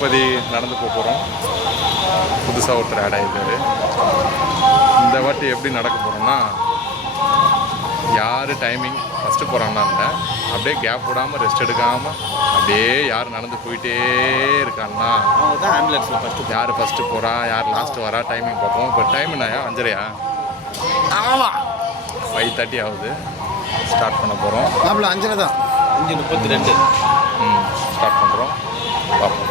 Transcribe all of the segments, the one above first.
திருப்பதி நடந்து போகிறோம். புதுசாக ஒருத்தர் ஆட் ஆகிருக்காரு. இந்த வாட்டி எப்படி நடக்க போகிறோம்னா, யார் டைமிங் ஃபஸ்ட்டு போகிறாங்கன்னா அப்படியே கேப் விடாமல் ரெஸ்ட் எடுக்காமல் அப்படியே யார் நடந்து போயிட்டே இருக்காங்கன்னா அவங்க தான் ஆம்புலன்ஸில் ஃபஸ்ட்டு யார் ஃபஸ்ட்டு போகிறா, யார் லாஸ்ட்டு வரா டைமிங் பார்ப்போம். இப்போ டைம் என்னயா? 5:30. ஆமாம் 5:30 ஆகுது. ஸ்டார்ட் பண்ண போகிறோம். ஆமாம் 5:30 தான். 5:32 ஸ்டார்ட் பண்ணுறோம். பார்ப்போம்.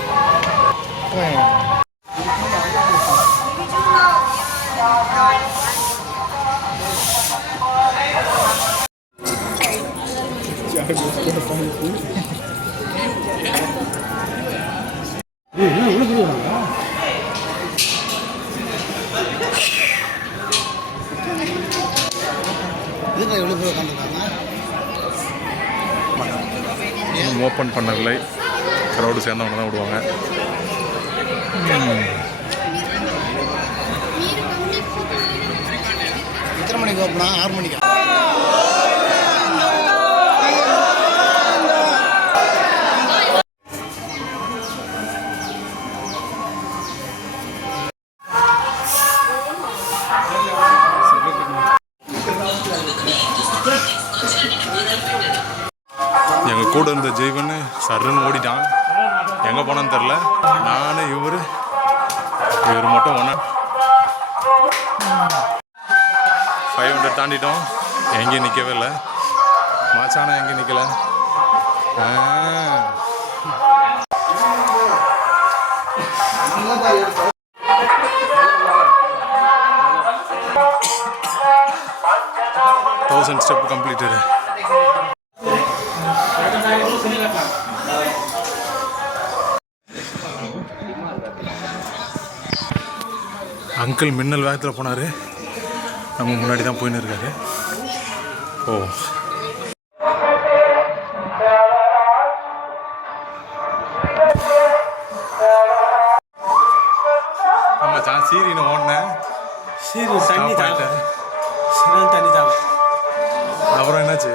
ஓப்பன் பண்ணவில்லை. க்ரௌடு சேர்ந்தவங்க தான் விடுவாங்க. எத்தனை மணிக்கு ஓப்பனா? 6 மணிக்கு. எங்கள் கூட இருந்த ஜெய்வன் சர்ன்னு ஓடிட்டான். எங்கே போனான்னு தெரில. நான் இவர் மட்டும் ஒன்றா 500 தாண்டிட்டோம். எங்கேயும் நிற்கவே இல்லை. மாச்சானா எங்கேயும் நிற்கல. 1000 ஸ்டெப் கம்ப்ளீட்டடு. அங்கிள் மின்னல் வேகத்தில் போனார். நம்ம முன்னாடி தான் போயின்னு இருக்காரு. ஓ ஆமாம் சான் சீரின்னு ஓடினேன். சீரி தண்ணி ஆகிட்டேன். தண்ணி தான். அப்புறம் என்னாச்சு?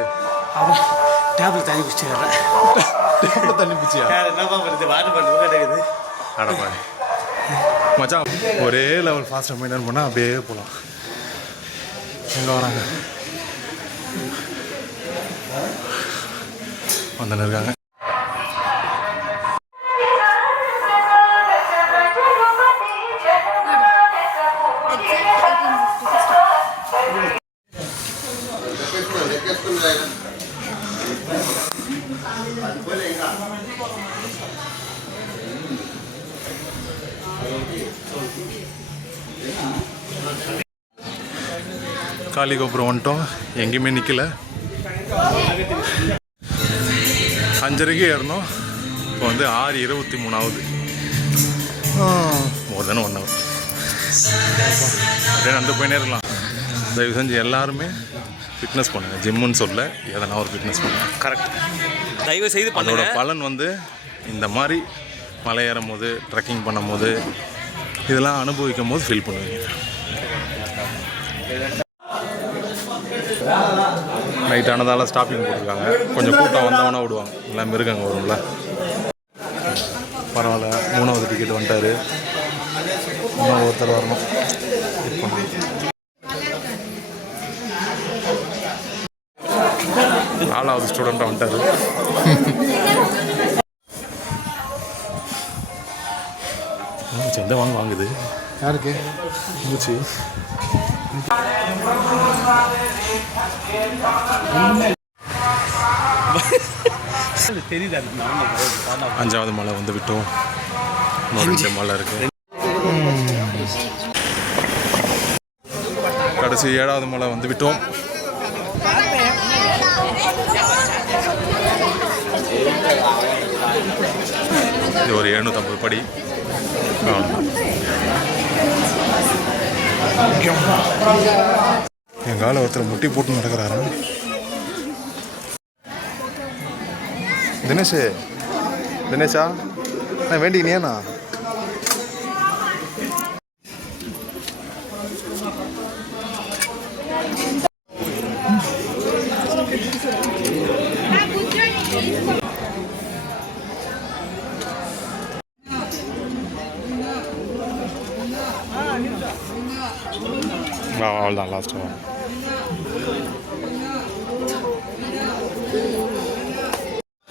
அப்புறம் டேபிள் தண்ணி பிடிச்சிக்கிறேன். டேபிள் தண்ணி பிடிச்சியா? என்ன பண்ணுறது? வாட்டர் பண்ணுறது கிடையாது. அடப்பா மச்சான், ஒரே லெவல் ஃபாஸ்ட்டாக மெயின்டைன் பண்ணால் அப்படியே போகலாம். எங்கே வராங்க? வந்துன்னு இருக்காங்க. காளி கோபுரம் வந்துட்டோம். எங்கேயுமே நிற்கல. 5:30 ஏறணும். இப்போ வந்து 6:23 ஆகுது. மோர் தென் 1 ஹவர். அப்படியே நடந்து போயினே இருக்கலாம். தயவு செஞ்சு எல்லாருமே ஃபிட்னஸ் பண்ணுங்கள். ஜிம்முன்னு சொல்ல, எதனா ஒரு ஃபிட்னஸ் பண்ணுங்கள். கரெக்ட். தயவு செய்து அதோட பலன் வந்து இந்த மாதிரி மலை ஏறும் போது, ட்ரெக்கிங் பண்ணும் போது, இதெல்லாம் அனுபவிக்கும் போது ஃபீல் பண்ணுவீங்க. நைட் ஆனதால் ஸ்டாப்பிங் போட்டிருக்காங்க. கொஞ்சம் கூட்டம் வந்தவனா விடுவாங்க. எல்லாம் மிருகங்க வரும்ல. பரவாயில்ல. 3வது டிக்கெட் வந்துட்டார். இன்னும் ஒருத்தர் வரணும். 4வது ஸ்டூடெண்ட்டாக வந்துட்டார். எந்த வாங்குது யாருக்கு மூச்சு? தெரியுது. 5வது மலை வந்து விட்டோம். 2 மலை இருக்கு. கடைசி 7வது மலை வந்து விட்டோம். இது ஒரு 750 படி. என் காலை ஒருத்தர் முட்டி போட்டு நடக்கிறாரு. தினேஷா நான் வேண்டிக்கினியாண்ணா? அவ்வளோதான் லாஸ்ட்டு.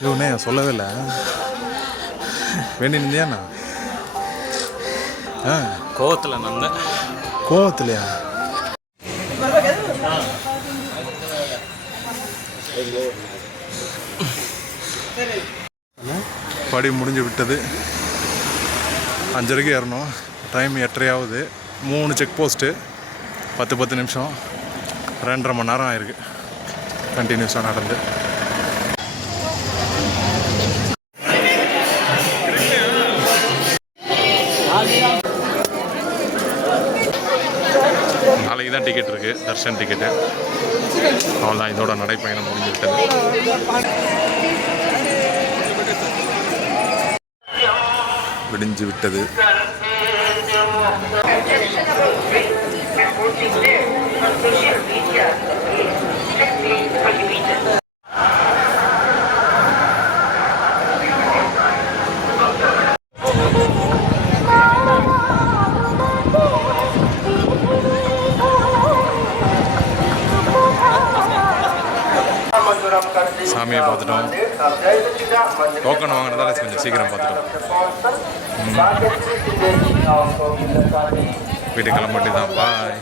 இவனே சொல்லவே இல்லை. வேண்டி நிந்தியாண்ணா? ஆ கோவத்தில் நான் கோவத்துலையா? படி முடிஞ்சு விட்டது. 5:30 ஏறணும். டைம் 8:30 3 செக் போஸ்ட்டு, 10 நிமிஷம், 2.5 மணி நேரம் ஆயிருக்கு கண்டினியூஸாக நடந்து. நாளைக்கு தான் டிக்கெட் இருக்குது, தர்ஷன் டிக்கெட்டு. அவ்வளோதான், இதோட நடைப்பயணம் முடிஞ்சு விட்டது. விடிஞ்சு விட்டது. சாமியை பார்த்துட்டோம். டோக்கன் வாங்கினதால கொஞ்சம் சீக்கிரம் பார்த்துட்டோம். வீட்டுக்கு கிளம்ப வேண்டியதான். பாய்.